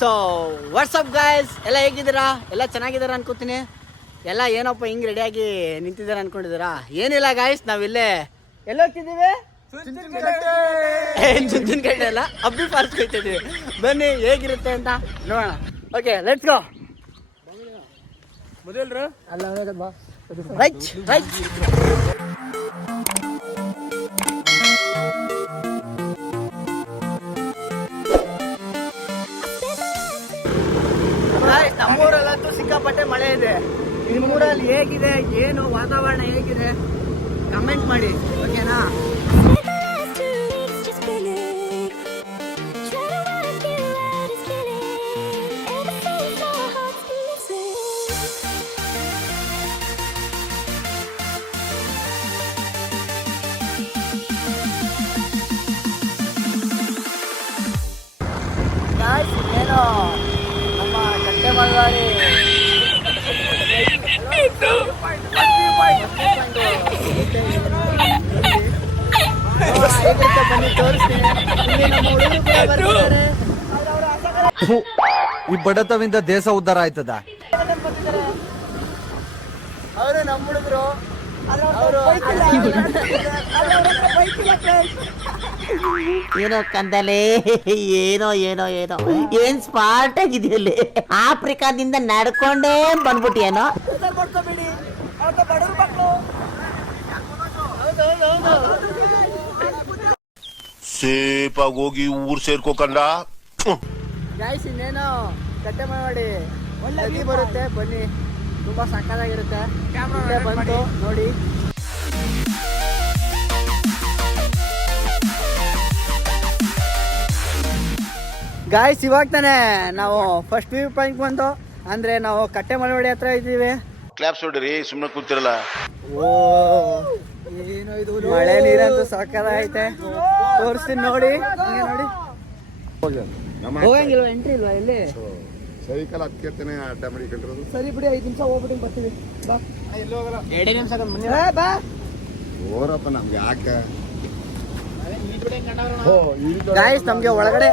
So WhatsApp guys, ಎಲ್ಲ ಹೇಗಿದ್ದೀರಾ? ಎಲ್ಲ ಚೆನ್ನಾಗಿದ್ದೀರಾ ಅನ್ಕೋತೀನಿ. ಎಲ್ಲ ಏನಪ್ಪ ಹಿಂಗೆ ರೆಡಿಯಾಗಿ ನಿಂತಿದ್ದಾರೆ ಅನ್ಕೊಂಡಿದ್ದೀರಾ? ಏನಿಲ್ಲ ಗಾಯ್ಸ್, ನಾವಿಲ್ಲೇ ಎಲ್ಲ ಹೋಗ್ತಿದ್ದೀವಿ, ಚುಂಚನಕಟ್ಟೆ ಅಲ್ಲ, ಅಬ್ಬಿ ಫಾಲ್ಸ್ ಹೋಗ್ತಿದ್ದೀವಿ. ಬನ್ನಿ ಹೇಗಿರುತ್ತೆ ಅಂತ ನೋಡೋಣ. Okay, let's go. Right right. ನಮ್ಮೂರಲ್ಲಂತೂ ಸಿಕ್ಕಾಪಟ್ಟೆ ಮಳೆ ಇದೆ. ನಿಮ್ಮೂರಲ್ಲಿ ಹೇಗಿದೆ, ಏನು ವಾತಾವರಣ ಹೇಗಿದೆ ಕಮೆಂಟ್ ಮಾಡಿ, ಓಕೆನಾ? ಏನೋ ನಮ್ಮ ಕಟ್ಟೆ ಮಲ್ವಾಡಿ ಬನ್ನಿ ತೋರಿಸ್ತೀನಿ. ಈ ಬಡತವಿಂದ ದೇಶ ಉದ್ಧಾರ ಆಯ್ತದ. ಅವರು ನಮ್ಮ ಹುಡುಗರು, ಏನೋ ಕಂದಲೆ, ಏನೋ ಏನೋ ಏನೋ ಏನ್ ಸ್ಪಾಟ್ ಆಗಿದೆಯಲ್ಲಿ. ಆಫ್ರಿಕಾದಿಂದ ನಡ್ಕೊಂಡೇ ಬಂದ್ಬಿಟ್ಟಿಯೇನೋ. ಸೇಫಾಗಿ ಹೋಗಿ ಊರ್ ಸೇರ್ಕೋಕಂಡ. ಗಾಯ್ಸ್, ಇನ್ನೇನೋ ಕಟ್ಟೆ ಮಾಡಿ ನದಿ ಬರುತ್ತೆ, ಬನ್ನಿ, ತುಂಬಾ ಸಕ್ಕತ್ತಾಗಿರುತ್ತೆ. ಬಂತು ನೋಡಿ. ಗಾಯ್ಸ್, ಇವಾಗ ತಾನೆ ನಾವು ಫಸ್ಟ್ ವ್ಯೂ ಪಾಯಿಂಟ್ ಬಂದು, ಅಂದ್ರೆ ನಾವು ಕಟ್ಟೆ ಮಳವಳ್ಳಿ ಹತ್ರ ಇದ್ದೀವಿ. ಕ್ಲಾಪ್ಸ್ ಹೊಡ್ರಿ, ಸುಮ್ಮನೆ ಕೂತಿರಲ್ಲ. ಓ, ಏನು ಇದು, ಮಳೆ ನೀರಂತೂ ಸಕ್ಕತ್ತಾಗೈತೆ. ತೋರಿಸ್ತೀನಿ ನೋಡಿ, ಹಿಂಗೆ ನೋಡಿ. ಹೋಗಂಗಿಲ್ವಾ? ಎಂಟ್ರಿ ಇಲ್ವಾ ಇಲ್ಲಿ? ಸೈಕಲ್ ಹತ್ಕೇತೇನೆ ಅಡ್ಡ ಮಾಡಿಕೊಂಡಿರೋದು. ಸರಿ ಬಿಡಿ, 5 ನಿಮಿಷ ಹೋಗ್ಬಿಟ್ಟು ಬರ್ತೀವಿ. ಬಾ, 2 ನಿಮಿಷ ಬಾ. ಓರಪ್ಪ, ನಮ್ಗೆ ಯಾಕೆ ಗಾಯ್ಸ್, ನಮ್ಗೆ ಒಳಗಡೆ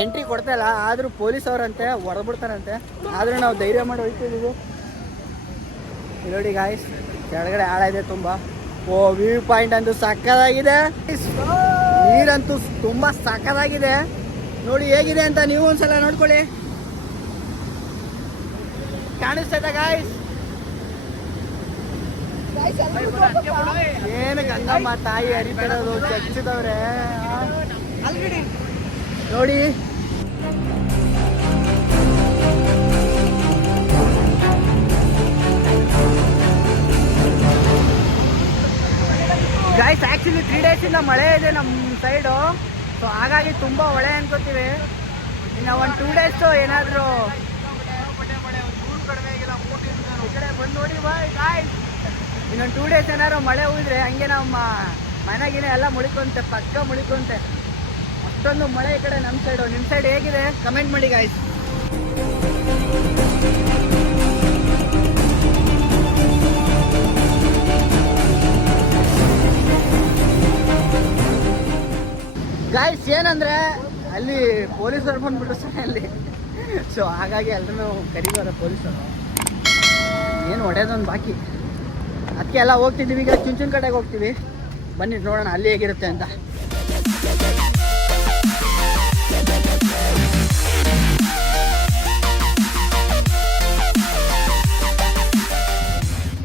ಎಂಟ್ರಿ ಕೊಡ್ತಾ ಇಲ್ಲ, ಆದ್ರೂ ಪೊಲೀಸ್ ಅವರಂತೆ ಹೊರಬಿಡ್ತಾರಂತೆ. ಆದ್ರೂ ನಾವು ಧೈರ್ಯ ಮಾಡಿ ಹೋಗ್ತಿದ್ದೀವಿ. ನೋಡಿ ಗಾಯ್ಸ್, ಕೆಳಗಡೆ ಆಳ ಇದೆ ತುಂಬಾ. ಓ, ವ್ಯೂ ಪಾಯಿಂಟ್ ಅಂತೂ ಸಕ್ಕತ್ತಾಗಿದೆ. ನೀರಂತೂ ತುಂಬಾ ಸಕ್ಕತ್ತಾಗಿದೆ. ನೋಡಿ ಹೇಗಿದೆ ಅಂತ ನೀವು ಒಂದ್ಸಲ ನೋಡ್ಕೊಳ್ಳಿ. ಕಾಣಿಸ್ತೈತೆ ಗಾಯ್ಸ್? ಏನು ಗಂಗಮ್ಮ ತಾಯಿ ಹರಿತಿರೋದು, ಚಚ್ಚಿದವ್ರೆ ನೋಡಿ. ಗಾಯ್ಸ್, ಆಕ್ಚುಲಿ 3 days ಇಂದ ಮಳೆ ಇದೆ ನಮ್ಮ ಸೈಡು. ಸೊ ಹಾಗಾಗಿ ತುಂಬ ಒಳ್ಳೆ ಅನ್ಕೋತೀವಿ. ಇನ್ನು 1-2 days ಏನಾದರೂ ಈ ಕಡೆ ಬಂದು ನೋಡಿ ಗಾಯ್ಸ್. ಇನ್ನೊಂದು 2 days ಏನಾದ್ರು ಮಳೆ ಹೋಗಿದ್ರೆ ಹಂಗೆ ನಮ್ಮ ಮನೆಗಿನ ಎಲ್ಲ ಮುಳಿಕೊಂತೆ, ಪಕ್ಕ ಮುಳಿಕೊಂತೆ. ಅಷ್ಟೊಂದು ಮಳೆ ಈ ಕಡೆ ನಮ್ಮ ಸೈಡು. ನಿಮ್ಮ ಸೈಡ್ ಹೇಗಿದೆ ಕಮೆಂಟ್ ಮಾಡಿ ಗಾಯ್ಸ್. ಗಾಯ್ಸ್, ಏನಂದ್ರೆ ಅಲ್ಲಿ ಪೊಲೀಸರು ಬಂದ್ಬಿಟ್ಟು ಅಲ್ಲಿ. ಸೊ ಹಾಗಾಗಿ ಎಲ್ಲರೂ ಕರೀತಾರೆ ಪೊಲೀಸರು. ಏನು ಹೊಡೆಯೋದೊಂದು ಬಾಕಿ, ಅದಕ್ಕೆ ಎಲ್ಲ ಹೋಗ್ತಿದ್ದೀವಿ. ಈಗ ಚುಂಚನಕಟ್ಟೆಗೆ ಹೋಗ್ತೀವಿ, ಬನ್ನಿ ನೋಡೋಣ ಅಲ್ಲಿ ಹೇಗಿರುತ್ತೆ ಅಂತ.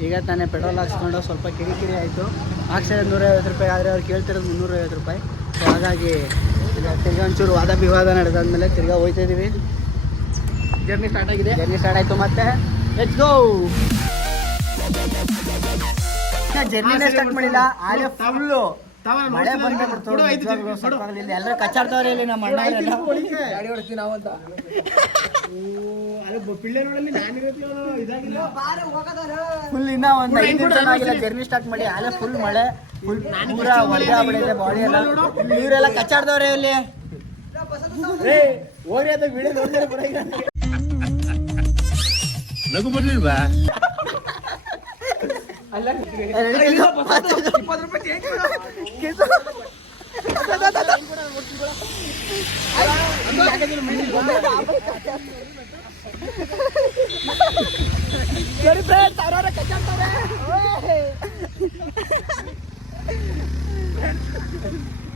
ಈಗ ತಾನೇ ಪೆಟ್ರೋಲ್ ಹಾಕ್ಸ್ಕೊಂಡು ಸ್ವಲ್ಪ ಕಿರಿಕಿರಿ ಆಯಿತು. ಹಾಕ್ಸಿದ್ರೆ 150 ರೂಪಾಯಿ, ಆದರೆ ಅವ್ರು ಕೇಳ್ತಿರೋದು 350 ರೂಪಾಯಿ. ಸೊ ಹಾಗಾಗಿ ಈಗ ತಿರ್ಗಾ ಒಂಚೂರು ವಾದ ವಿವಾದ ನಡೆದಾದ್ಮೇಲೆ ತಿರ್ಗಾ ಹೋಗ್ತಾಯಿದ್ದೀವಿ. ಜರ್ನಿ ಸ್ಟಾರ್ಟ್ ಆಗಿದೆ, ಜರ್ನಿ ಸ್ಟಾರ್ಟ್ ಆಯಿತು. ಮತ್ತೆ ಲೆಟ್ಸ್ ಗೋ. ಜರ್ನಿನೇ ಸ್ಟಾರ್ಟ್ ಮಾಡಿಲ್ಲ, ಆಗ ಫುಲ್ಲು ಮಳೆ ಬಂದ್ಬಿಡ್ತು. ಎಲ್ಲರೂ ಕಚ್ಚಾಡ್ತವ್ರೆ ಇಲ್ಲಿ ನಮ್ಮ ಅಣ್ಣ. ಗಾಡಿ ಹೊಡ್ತೀವಿ ನಾವು ಅಂತ. ಫುಲ್ ಇನ್ನ ಒಂದು 5 ನಿಮಿಷ ಆಗಿಲ್ಲ ಜರ್ನಿ ಸ್ಟಾರ್ಟ್ ಮಾಡಿ, ಆಲೆ ಫುಲ್ ಮಳೆ, ಫುಲ್ ಪೂರ ಹೊಡೆದಾಗ್ಬಿಟ್ಟಿದೆ ಬಾಡಿ ಎಲ್ಲ. ನೀರೆಲ್ಲ ಕಚ್ಚಾಡ್ದವ್ರೆ ಇಲ್ಲಿ. ಓರಿಯಾದ ವಿಡಿಯೋ ನೋಡಿದ್ರೆ ಬರೀ ನಗು ಬರ್ಲಿಲ್ವಾ?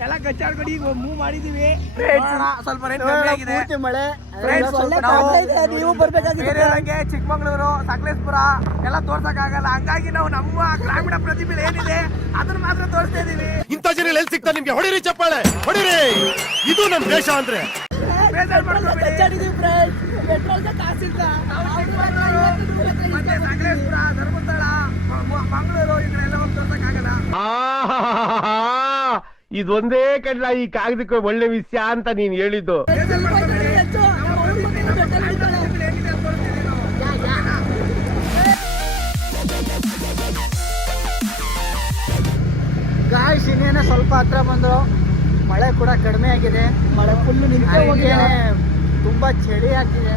ಎಲ್ಲ ಕಚ್ಚಾಡ್ಕೊಂಡು ಈಗ ಮೂವ್ ಮಾಡಿದೀವಿ ಸ್ವಲ್ಪ ರೇಟ್ ಕಮ್ಮಿ ಆಗಿದೆ ಪೂರ್ತಿ ಮಳೆ Friends, ಸ್ವಲ್ಪ ನಾವು ನೀವು ಬರ್ಬೇಕಾಗಿದೆ. ಬೇರೆಯವರಿಗೆ ಚಿಕ್ಕಮಗಳೂರು ಸಕಲೇಶ್ಪುರ ಎಲ್ಲ ತೋರ್ಸಕ್ಕಾಗಲ್ಲ, ಹಂಗಾಗಿ ನಾವು ನಮ್ಮ ಗ್ರಾಮೀಣ ಪ್ರತಿಭೆ ಏನಿದೆ ಅದನ್ನ ಮಾತ್ರ ತೋರಿಸ್ತಾ ಇದೀವಿ. ಇಂಥ ಜನ ಎಲ್ಲಿ ಸಿಗ್ತಾರೆ ನಿಮ್ಗೆ? ಹೊಡಿರಿ ಚಪ್ಪಾಳೆ, ಹೊಡಿರಿ. ಇದು ನಮ್ ದೇಶ ಅಂದ್ರೆ. ಬೇಜಾರ್ ಮಾಡ್ಕೊಬೇಡಿ. ಪೆಟ್ರೋಲ್ಗೆ ಕಾಸಿಲ್ಲ. ಮತ್ತೆ ಸಕಲೇಶ್ಪುರ, ಧರ್ಮಸ್ಥಳ, ಮಂಗಳೂರು ಈ ಕಡೆ ಎಲ್ಲ ಹೋಗಿ ತೋರ್ಸಕ್ಕಾಗಲ್ಲ. ಇದೊಂದೇ ಕಡ್ಲ ಈ ಕಾಗದಕ್ಕೆ ಒಳ್ಳೆ ವಿಷಯ ಅಂತ ನೀನ್ ಹೇಳಿದ್ದು. ಬೇಜಾರ್ ಮಾಡ್ಕೊಬೇಡಿ. ನಮ್ಮ ಪ್ರತಿಭೆ ಏನಿದೆ ಅಂತ ತೋರಿಸ್ತೀವಿ ನಾವು. ಗಾಯ್ಸ್ ಇನ್ನೇನೋ ಸ್ವಲ್ಪ ಹತ್ರ ಬಂದ್ರು, ಮಳೆ ಕೂಡ ಕಡಿಮೆ ಆಗಿದೆ. ಮಳೆ ಫುಲ್ ನಿಂತು ತುಂಬಾ ಚಳಿ ಆಗ್ತಿದೆ.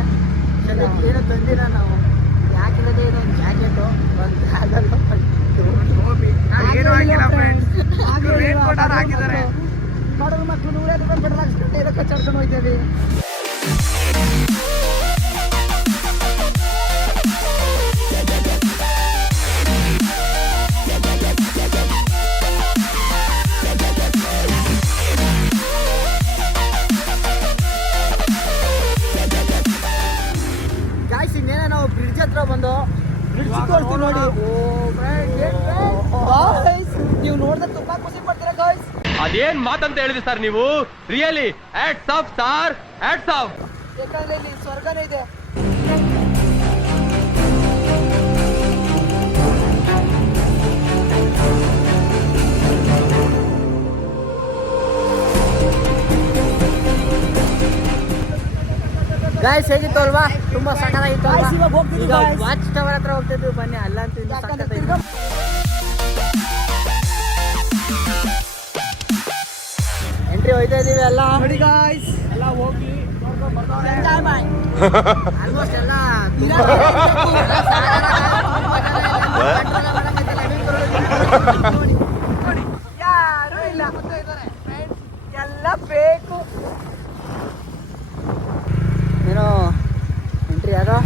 ಚಳಿಗೆ ಏನು ತಂದಿಲ್ಲ ನಾವು. ಯಾಕಿರೋದೇ ಇದೊಂದು ಜಾಕೆಟು, ಒಂದು ಬ್ಯಾಗಲ್ಲ ಏನೂ ಆಗಿಲ್ಲ friends. rain coat ಆದ್ರೂ ಹಾಕಿದ್ದಾರೆ. ಬಡವ್ರ ಮಕ್ಕಳು 100 ರೂಪಾಯಿ ಪೆಟ್ರೋಲ್ ಹಾಕ್ಸ್ಕೊಂಡು ಏನೋ ಕಚ್ಚಾಡ್ಕೊಂಡು ಹೋಗ್ತೀವಿ. ಗಾಯ್ಸ್ ಇನ್ನೇನೋ ನಾವು ಬ್ರಿಡ್ಜ್ ಹತ್ರ ಬಂದು ಬ್ರಿಡ್ಜ್ ತೋರಿಸ್ತೀವಿ ನೋಡಿ. ನೀವು ನೋಡಿದ್ರೆ ತುಂಬಾ ಖುಷಿ ಪಡ್ತೀರಾ ಗಾಯ್ಸ್. ಅದೇನ್ ಮಾತಂತ ಹೇಳಿದ್ರಿ ಸರ್ ನೀವು? Really hats off sir, hats off. ಯಾಕಂದ್ರೆ ಇಲ್ಲಿ ಸ್ವರ್ಗನೇ ಇದೆ. ಗಾಯ್ಸ್ ಹೇಗಿತ್ತು ಅಲ್ವಾ? ತುಂಬಾ ಸಣ್ಣದಾಗಿತ್ತು ಅಲ್ವಾ? ಈಗ ವಾಚ್ ಟವರ್ ಹತ್ರ ಹೋಗ್ತಿದ್ವಿ, ಬನ್ನಿ. ಅಲ್ಲಂತೂ ಇನ್ನು ಸಖತ್ತಾಗಿತ್ತು. ಎಂಟ್ರಿ ಹೋಯ್ತಾ ಇದೀವಿ ಎಲ್ಲ. ನೋಡಿ guys, ಎಲ್ಲ ಹೋಗಿ ಆಲ್ಮೋಸ್ಟ್ ಎಲ್ಲ ನೋಡಿ ಯಾರು ಇಲ್ಲ, ಎಲ್ಲ ಬೇಕು. ಏನೋ ಎಂಟ್ರಿ ಯಾರೋ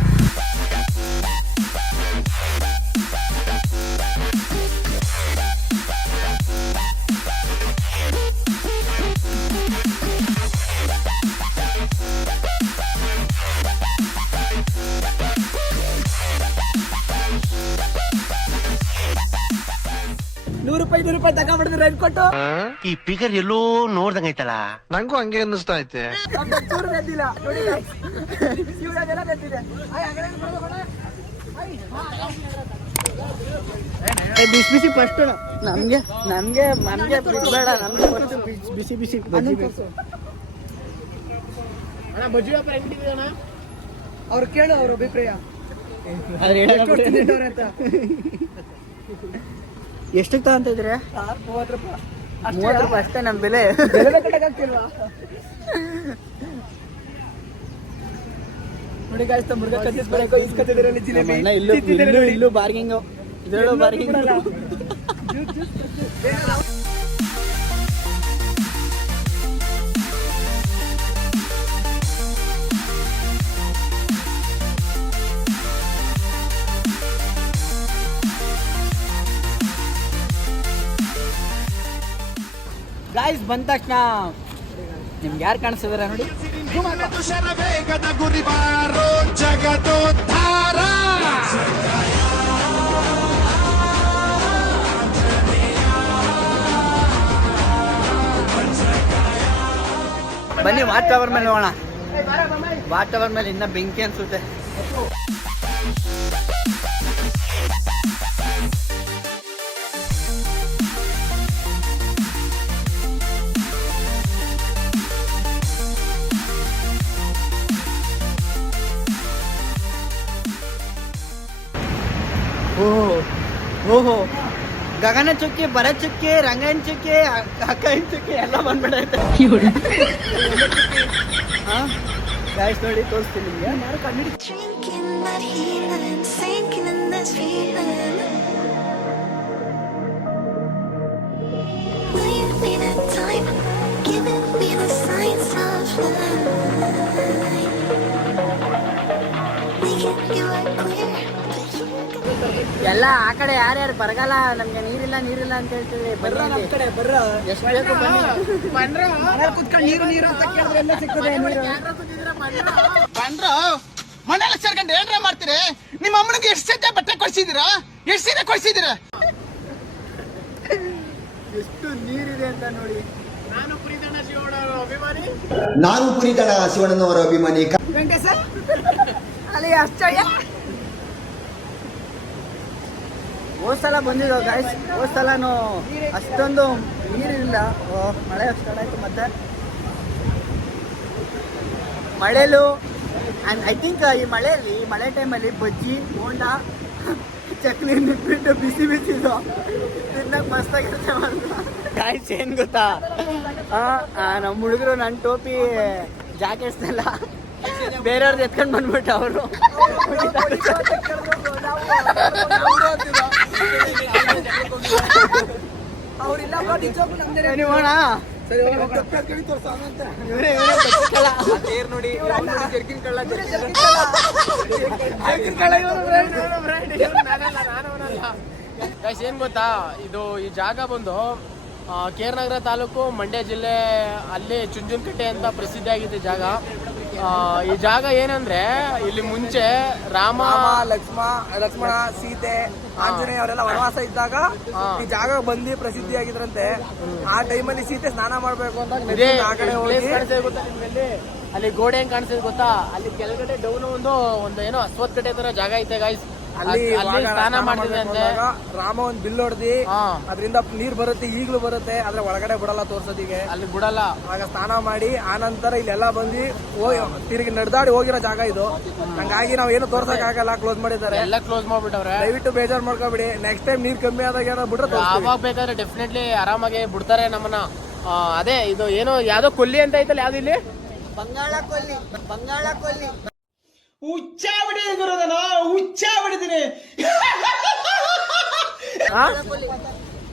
₹100 ತಗೊಂಡ್ಬಿಡಿದ್ರು ರೈಟ್ ಕೊಟ್ಟು. ಈ ಫಿಗರ್ ಎಲ್ಲೋ ನೋಡ್ದಂಗೈತಲ್ಲ. ನಂಗೂ ಹಂಗೆ ಅನ್ನಿಸ್ತಾ ಐತೆ. ಚೂರು ಬೆದ್ದಿಲ್ಲ ನೋಡಿ guys. ಇವ್ರದೆಲ್ಲ ಬೆದ್ದಿದೆ. ಬಿಸಿ ಬಿಸಿ ಫಸ್ಟ್ ನಮ್ಗೆ ನಮ್ಗೆ ನಮ್ಗೆ ಬಿಡ್ಬೇಡ. ನಮ್ಗೆ ಫಸ್ಟ್ ಬಿಸಿ ಬಿಸಿ ಬಜ್ಜಿ ಬೇಕು. ಅವ್ರು ಕೇಳು ಅವ್ರ ಅಭಿಪ್ರಾಯ ಅದ್ರ ತಿಂದಿದ್ದವ್ರೆ ಅಂತ. ಎಷ್ಟಕ್ಕೆ ತಗೊಂತ ಇದ್ರೆ? 30 ರೂಪಾಯಿ 30 ರೂಪಾಯಿ ಅಷ್ಟೇ ನಮ್ಮ ಬೆಲೆ. ಬೆಲೆ ಕಟ್ಟಕ್ಕಾಗ್ತಿಲ್ವಾ? ನೋಡಿ ಗಾಯ್ಸ್, ತಮ್ಮ ಮುರ್ಗ ಕತ್ತಿಸ್ ಬರಬೇಕು, ಇಸ್ಕತ್ತಿದ್ರಲ್ಲಿ ಜಿಲೇಬಿ ಅಣ್ಣ ಇಲ್ಲೂ ಇಲ್ಲೂ ಇಲ್ಲೂ ಬಾರ್ಗಿಂಗು, ಇದರಲ್ಲೂ ಬಾರ್ಗಿಂಗ್. ಗಾಯ್ಸ್ ಬಂದ ತಕ್ಷಣ ನಿಮ್ಗೆ ಯಾರು ಕಾಣಿಸ್ತಿದಾರ ನೋಡಿ. ಬನ್ನಿ ವಾಚ್ ಟವರ್ ಮೇಲೆ ಹೋಗೋಣ. ವಾಚ್ ಟವರ್ ಮೇಲೆ ಇನ್ನ ಬೆಂಕಿ ಅನ್ಸುತ್ತೆ. ಓಹೋ ಗಗನ ಚುಕ್ಕಿ, ಭರತ್ ಚುಕ್ಕಿ, ರಂಗನ್ ಚುಕ್ಕಿ, ಅಕ್ಕನ ಚುಕ್ಕಿ ಎಲ್ಲ ಬಂದ್ಬಿಡೈತೆ. ಗಾಯ್ಸ್ ನೋಡಿ ತೋರಿಸ್ತೀನಿ ನಿಮಗೆ. Drinking that healing, sinking in this feeling. Leave me the time, giving me the signs of love. ಎಲ್ಲ ಆ ಕಡೆ ಯಾರ್ಯಾರು ಬರಗಾಲ ನಮ್ಗೆ ನೀರಿಲ್ಲ ಅಂತ ಹೇಳ್ತೀವಿ. ಬನ್ನಿ ಇಲ್ಲಿ. ಎಷ್ಟು ಬೇಕು ಬನ್ನಿ. ಕುತ್ಕೊಂಡು ನೀರು ಅಂತ ಕೇಳಿದ್ರೆ ಎಲ್ಲ ಸಿಗ್ತದೆ ಮನೆಯಲ್ಲಿ ಸೇರ್ಕೊಂಡು ಏನ್ರ ಮಾಡ್ತೀರಿ? ನಿಮ್ಮ ಅಮ್ಮನಿಗೆ ಎಷ್ಟು ಸೆಟ್ ಬಟ್ಟೆ ಕೊಡ್ಸಿದ್ದೀರಾ? ಎಷ್ಟು ಸೀರೆ ಕೊಡ್ಸಿದ್ದೀರಾ? ಎಷ್ಟು ನೀರಿದೆ ಅಂತ ನೋಡಿ. ನಾನು ಪುರಿತಣ ಶಿವಣ್ಣನವರ ಅಭಿಮಾನಿ. ಅಲ್ಲಿ ಅಷ್ಟಯ್ಯ ಹೋದ ಸಲ ಬಂದಿದ್ದೋ ಗಾಯ್ಸ್. ಹೋದ ಸಲನೂ ಅಷ್ಟೊಂದು ನೀರಿಲ್ಲ. ಮಳೆ ಸ್ಟಾರ್ಟ್ ಆಯ್ತು ಮತ್ತೆ ಮಳೆಲು. ಆ್ಯಂಡ್ ಐ ಥಿಂಕ್ ಈ ಮಳೆ ಟೈಮಲ್ಲಿ ಬಜ್ಜಿ ಬೋಂಡ ಚಕ್ಲಿ ನಿಟ್ಬಿಟ್ಟು ಬಿಸಿ ಬಿಸಿದು ತಿನ್ನಕ್ಕೆ ಮಸ್ತಾಗಿರುತ್ತೆ ಗಾಯ್ಸ್. ಏನು ಗೊತ್ತಾ, ನಮ್ಮ ಹುಡುಗರು ನನ್ನ ಟೋಪಿ ಜಾಕೆಟ್ಸ್ನೆಲ್ಲ ಬೇರೆಯವ್ರದ್ದು ಎತ್ಕೊಂಡು ಬಂದ್ಬಿಟ್ಟು ಅವರು ಏನ್ ಗೊತ್ತಾ, ಇದು ಈ ಜಾಗ ಬಂದು ಕೇರ್ನಗರ ತಾಲೂಕು ಮಂಡ್ಯ ಜಿಲ್ಲೆ, ಅಲ್ಲಿ ಚುಂಚುನಕಟ್ಟೆ ಅಂತ ಪ್ರಸಿದ್ಧ ಆಗಿದೆ ಜಾಗ. ಈ ಜಾಗ ಏನಂದ್ರೆ ಇಲ್ಲಿ ಮುಂಚೆ ರಾಮ ಲಕ್ಷ್ಮಣ ಸೀತೆ ಆಂಜನೇಯ ಅವರೆಲ್ಲ ವನವಾಸ ಇದ್ದಾಗ ಈ ಜಾಗ ಬಂದು ಪ್ರಸಿದ್ಧಿಯಾಗಿದ್ರಂತೆ. ಆ ಟೈಮಲ್ಲಿ ಸೀತೆ ಸ್ನಾನ ಮಾಡ್ಬೇಕು ಅಂತ ಆ ಕಡೆ ಹೋಗಿ ಗೊತ್ತಾ ನಿಮ್ಗೆ, ಅಲ್ಲಿ ಗೋಡೆ ಹೆಂಗ್ ಕಾಣಿಸ್ತದೆ ಗೊತ್ತಾ, ಅಲ್ಲಿ ಕೆಳಗಡೆ ಡೌನ್ ಒಂದು ಏನೋ 20 ಕಡೆ ತರ ಜಾಗ ಐತೆ ಗಾಯ್ಸ್. ಅಲ್ಲಿ ಸ್ನಾನ ಮಾಡ್ತಿದೆ ಅಂತೆ. ರಾಮ ಒಂದ್ ಬಿಲ್ ಹೊಡೆದಿ ಅದರಿಂದ ನೀರ್ ಬರುತ್ತೆ, ಈಗ್ಲೂ ಬರುತ್ತೆ, ಆದ್ರೆ ಒಳಗಡೆ ಬಿಡಲ್ಲ ತೋರ್ಸೋದಿಗೆ, ಅಲ್ಲಿ ಬಿಡಲ್ಲ. ಆಗ ಸ್ನಾನ ಮಾಡಿ ಆನಂತರ ಇಲ್ಲೆಲ್ಲ ಬಂದು ತಿರುಗಿ ನಡೆದಾಡಿ ಹೋಗಿರೋ ಜಾಗ ಇದು. ಹಂಗಾಗಿ ನಾವ್ ಏನು ತೋರ್ಸಕ್ ಆಗಲ್ಲ, ಕ್ಲೋಸ್ ಮಾಡಿದ್ದಾರೆ, ಎಲ್ಲ ಕ್ಲೋಸ್ ಮಾಡ್ಬಿಟ್ಟವ್ರೆ. ದಯವಿಟ್ಟು ಬೇಜಾರ್ ಮಾಡ್ಕೊಬಿಡಿ. ನೆಕ್ಸ್ಟ್ ಟೈಮ್ ನೀರ್ ಕಮ್ಮಿ ಆದಾಗ ಏನೋ ಬಿಟ್ರೆ ಯಾವಾಗ ಬೇಕಾದ್ರೆ ಡೆಫಿನೆಟ್ಲಿ ಆರಾಮಾಗಿ ಬಿಡ್ತಾರೆ ನಮ್ಮನ್ನ. ಅದೇ ಇದು ಏನೋ ಯಾವ್ದೋ ಕೊಲ್ಲಿ ಅಂತ ಐತಲ್ಲ, ಯಾವ್ದು ಇಲ್ಲಿ ಬಂಗಾಳ ಕೊಲ್ಲಿ ಹುಚ್ಚ ಬಿಡಿದೀನಿ.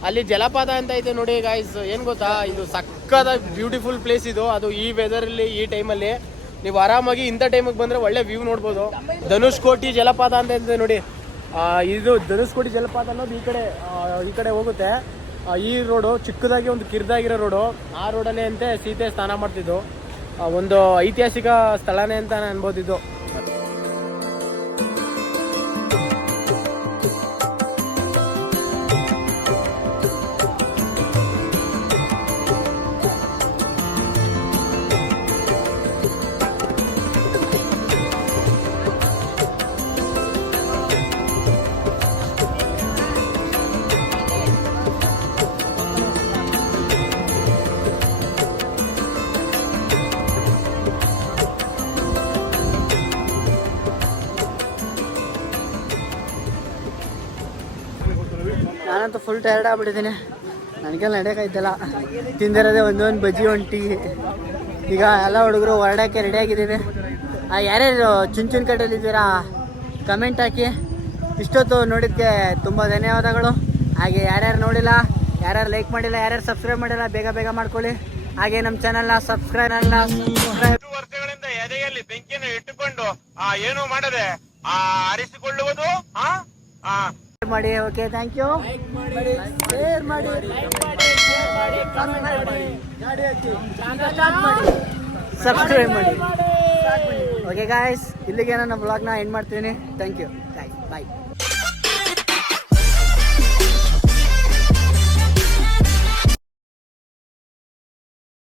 ಅಲ್ಲಿ ಜಲಪಾತ ಅಂತ ಐತೆ ನೋಡಿ ಗಾಯ್ಸ್. ಏನ್ ಗೊತ್ತಾ, ಇದು ಸಕ್ಕದ ಬ್ಯೂಟಿಫುಲ್ ಪ್ಲೇಸ್ ಇದು. ಅದು ಈ ವೆದರ್ ಅಲ್ಲಿ, ಈ ಟೈಮಲ್ಲಿ ನೀವು ಆರಾಮಾಗಿ ಇಂಥ ಟೈಮಿಗೆ ಬಂದ್ರೆ ಒಳ್ಳೆ ವ್ಯೂ ನೋಡ್ಬೋದು. ಧನುಷ್ಕೋಟಿ ಜಲಪಾತ ಅಂತ ಇದೆ ನೋಡಿ. ಇದು ಧನುಷ್ಕೋಟಿ ಜಲಪಾತ ಅನ್ನೋದು ಈ ಕಡೆ ಹೋಗುತ್ತೆ. ಈ ರೋಡು ಚಿಕ್ಕದಾಗಿ ಒಂದು ಕಿರಿದಾಗಿರೋ ರೋಡು. ಆ ರೋಡಲ್ಲೇ ಅಂತೆ ಸೀತೆ ಸ್ನಾನ ಮಾಡ್ತಿದ್ದು. ಒಂದು ಐತಿಹಾಸಿಕ ಸ್ಥಳನೇ ಅಂತ ಅನ್ಬೋದಿದ್ದು. ನಾನಂತೂ ಫುಲ್ ಟಯರ್ಡ್ ಆಗ್ಬಿಟ್ಟಿದ್ದೀನಿ. ನನಗೆಲ್ಲ ನಡೆಯೋಕ್ಕಾಯ್ತಲ್ಲ. ತಿಂದಿರೋದೇ ಒಂದೊಂದು ಬಜ್ಜಿ, ಒಂದು ಟೀ. ಈಗ ಎಲ್ಲ ಹುಡುಗರು ಹೊರಡೋಕ್ಕೆ ರೆಡಿ ಆಗಿದ್ದೀವಿ. ಯಾರ್ಯಾರು ಚುಂಚುನಕಟ್ಟೆಯಲ್ಲಿದ್ದೀರಾ ಕಮೆಂಟ್ ಹಾಕಿ. ಇಷ್ಟೊತ್ತು ನೋಡಿದ್ದಕ್ಕೆ ತುಂಬ ಧನ್ಯವಾದಗಳು. ಹಾಗೆ ಯಾರ್ಯಾರು ನೋಡಿಲ್ಲ, ಯಾರ್ಯಾರು ಲೈಕ್ ಮಾಡಿಲ್ಲ, ಯಾರ್ಯಾರು ಸಬ್ಸ್ಕ್ರೈಬ್ ಮಾಡಿಲ್ಲ, ಬೇಗ ಮಾಡ್ಕೊಳ್ಳಿ. ಹಾಗೆ ನಮ್ಮ ಚಾನಲ್ನ ಸಬ್ಸ್ಕ್ರೈಬ್ ವರ್ಷಗಳಿಂದ ಎದೆಯಲ್ಲಿ ಬೆಂಕಿಯನ್ನು ಇಟ್ಟುಕೊಂಡು ಏನು ಮಾಡದೆ ಆರಿಸಿಕೊಳ್ಳುವುದು ಮಾಡಿ. Okay, thank you. ಶೇರ್ ಮಾಡಿ, ಸಬ್ಸ್ಕ್ರೈಬ್ ಮಾಡಿ. ಓಕೆ ಗಾಯ್ಸ್, ಇಲ್ಲಿಗೆ ನನ್ನ ಬ್ಲಾಗ್ನ ಎಂಡ್ ಮಾಡ್ತೀನಿ. Thank you guys, bye.